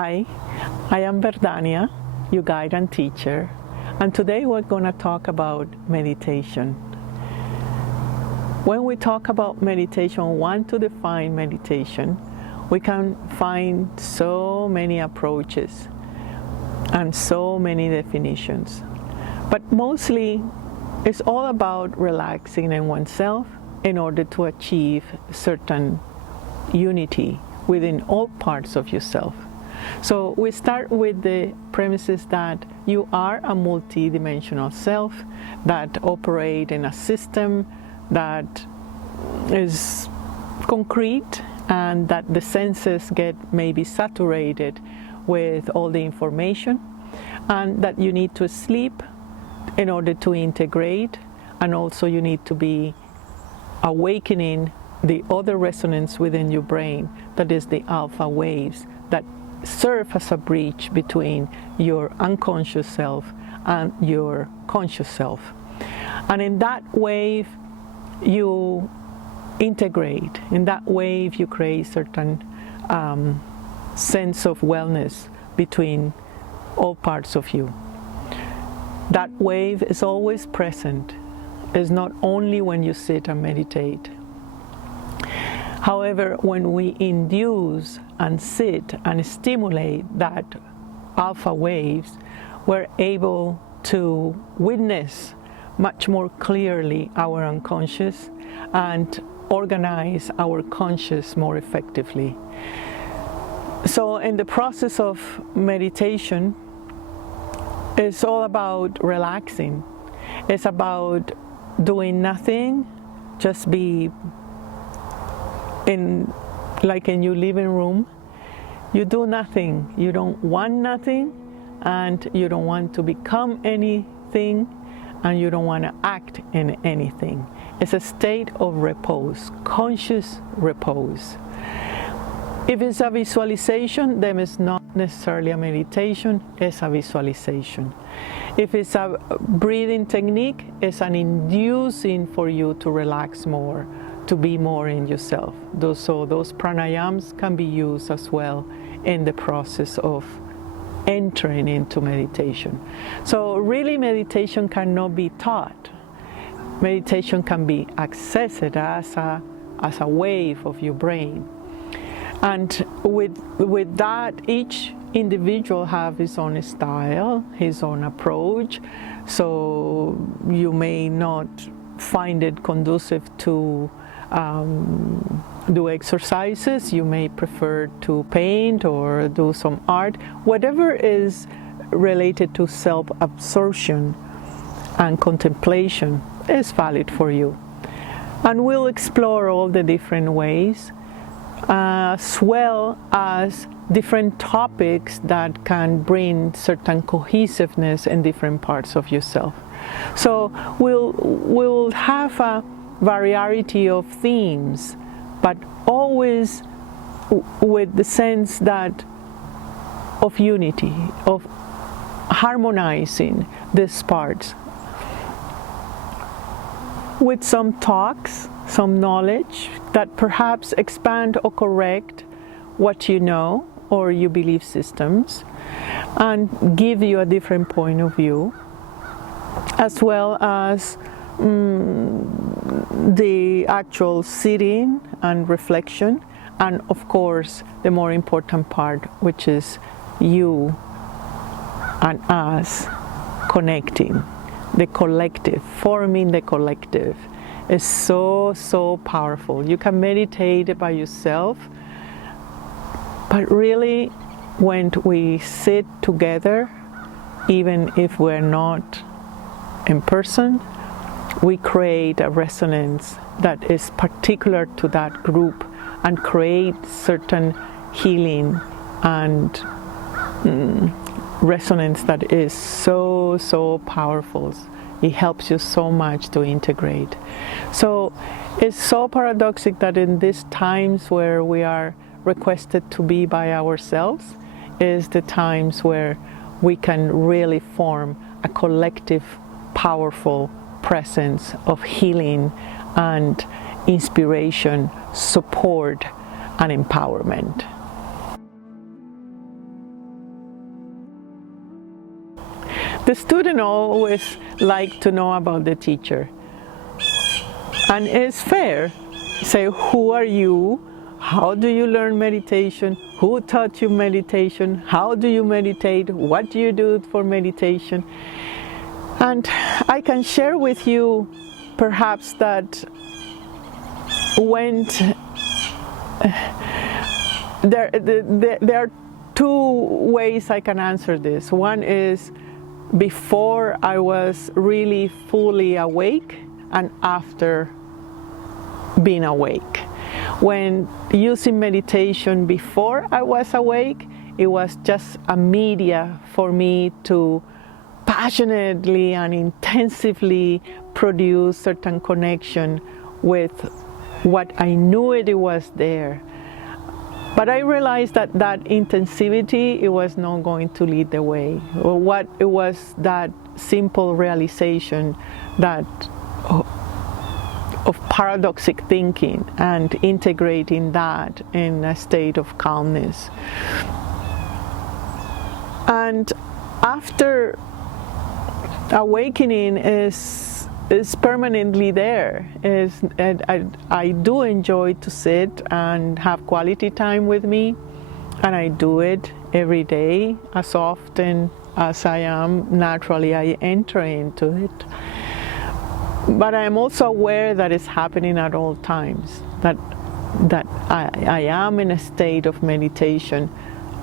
Hi, I am Berdhanya, your guide and teacher, and today we're going to talk about meditation. When we talk about meditation, want to define meditation, we can find so many approaches and so many definitions. But mostly, it's all about relaxing in oneself in order to achieve certain unity within all parts of yourself. So we start with the premises that you are a multi-dimensional self that operates in a system that is concrete and that the senses get maybe saturated with all the information, and that you need to sleep in order to integrate, and also you need to be awakening the other resonance within your brain, that is the alpha waves that serve as a bridge between your unconscious self and your conscious self. And in that wave you integrate, in that wave you create certain sense of wellness between all parts of you. That wave is always present. It's not only when you sit and meditate. However, when we induce and sit and stimulate that alpha waves, we're able to witness much more clearly our unconscious and organize our conscious more effectively. So in the process of meditation, it's all about relaxing. It's about doing nothing, just be like in your living room. You do nothing, you don't want nothing, and you don't want to become anything, and you don't want to act in anything. It's a state of repose, conscious repose. If it's a visualization, then it's not necessarily a meditation, it's a visualization. If it's a breathing technique, it's an inducing for you to relax more, to be more in yourself. Those pranayams can be used as well in the process of entering into meditation. So really, meditation cannot be taught. Meditation can be accessed as a wave of your brain. And with that, each individual have his own style, his own approach. So you may not find it conducive to do exercises. You may prefer to paint or do some art. Whatever is related to self-absorption and contemplation is valid for you. And we'll explore all the different ways, as well as different topics that can bring certain cohesiveness in different parts of yourself. So we'll have a variety of themes, but always with the sense that of unity, of harmonizing these parts, with some talks, some knowledge that perhaps expand or correct what you know or your belief systems, and give you a different point of view, as well as the actual sitting and reflection, and of course the more important part, which is you and us connecting, the collective, forming the collective is so powerful. You can meditate by yourself, but really when we sit together, even if we're not in person, we create a resonance that is particular to that group and create certain healing and resonance that is so powerful. It helps you so much to integrate. So it's so paradoxical that in these times where we are requested to be by ourselves is the times where we can really form a collective, powerful presence of healing and inspiration, support, and empowerment. the student always like to know about the teacher. And it's fair. Say, who are you? How do you learn meditation? Who taught you meditation? How do you meditate? What do you do for meditation? And I can share with you perhaps that when there are two ways I can answer this. One is before I was really fully awake and after being awake. When using meditation before I was awake, it was just a media for me to passionately and intensively produce certain connection with what I knew it was there. But I realized that that intensivity, it was not going to lead the way. Or what it was that simple realization that of paradoxic thinking and integrating that in a state of calmness. And after awakening is permanently there. I do enjoy to sit and have quality time with me, and I do it every day as often as I am naturally I enter into it. But I am also aware that it's happening at all times, that I am in a state of meditation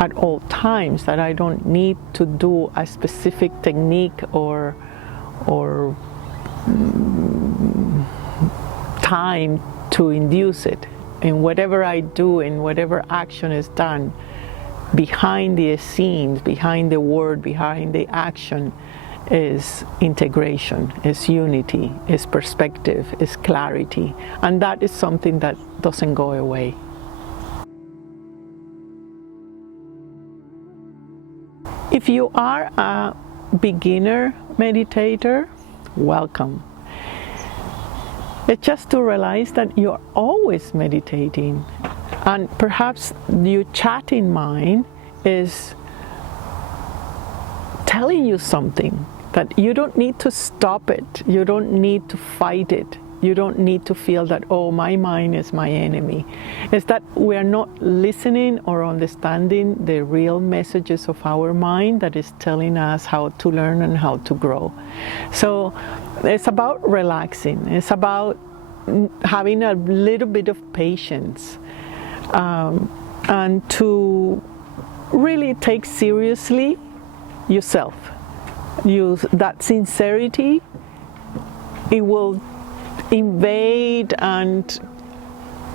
at all times, that I don't need to do a specific technique or time to induce it. In whatever I do, in whatever action is done, behind the scenes, behind the word, behind the action, is integration, is unity, is perspective, is clarity. And that is something that doesn't go away. If you are a beginner meditator, welcome. It's just to realize that you're always meditating, and perhaps your chatting mind is telling you something, that you don't need to stop it, you don't need to fight it, you don't need to feel that, oh, my mind is my enemy. It's that we are not listening or understanding the real messages of our mind that is telling us how to learn and how to grow. So it's about relaxing, it's about having a little bit of patience, and to really take seriously yourself. That sincerity, it will invade and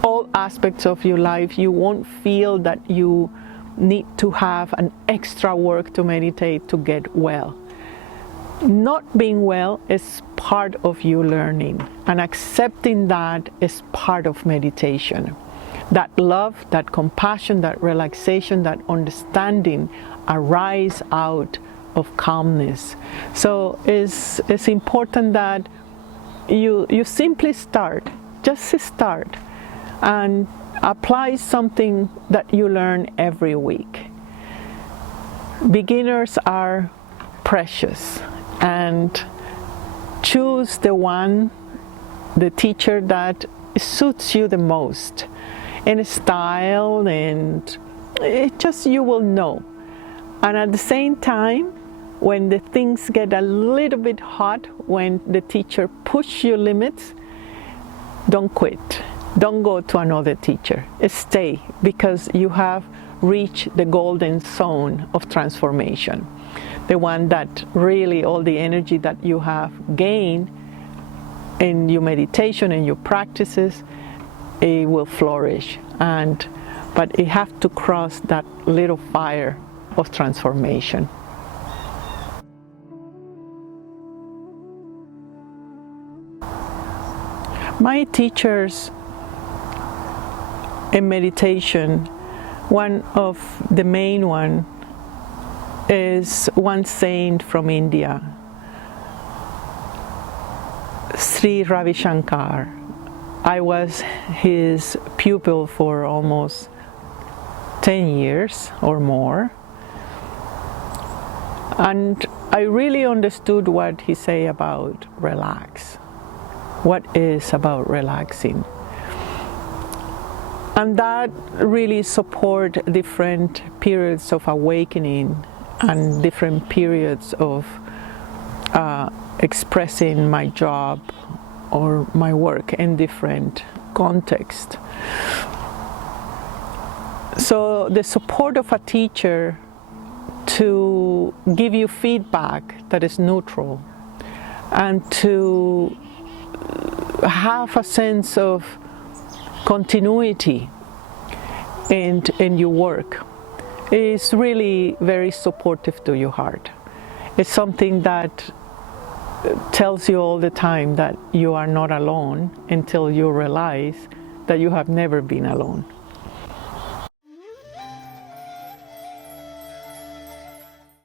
all aspects of your life. You won't feel that you need to have an extra work to meditate to get well. Not being well is part of you learning, and accepting that is part of meditation. That love, that compassion, that relaxation, that understanding arise out of calmness. So it's important that you simply start, just start, and apply something that you learn every week. Beginners are precious, and choose the teacher that suits you the most in style, and it just, you will know. And at the same time, when the things get a little bit hot, when the teacher pushes your limits, don't quit. Don't go to another teacher. Stay, because you have reached the golden zone of transformation. The one that really all the energy that you have gained in your meditation and your practices, it will flourish. But it have to cross that little fire of transformation. My teachers in meditation, one of the main one is one saint from India, Sri Ravi Shankar. I was his pupil for almost 10 years or more. And I really understood what he say about relax. What is about relaxing? And that really support different periods of awakening and different periods of expressing my job or my work in different contexts. So the support of a teacher to give you feedback that is neutral and to have a sense of continuity in your work is really very supportive to your heart. It's something that tells you all the time that you are not alone until you realize that you have never been alone.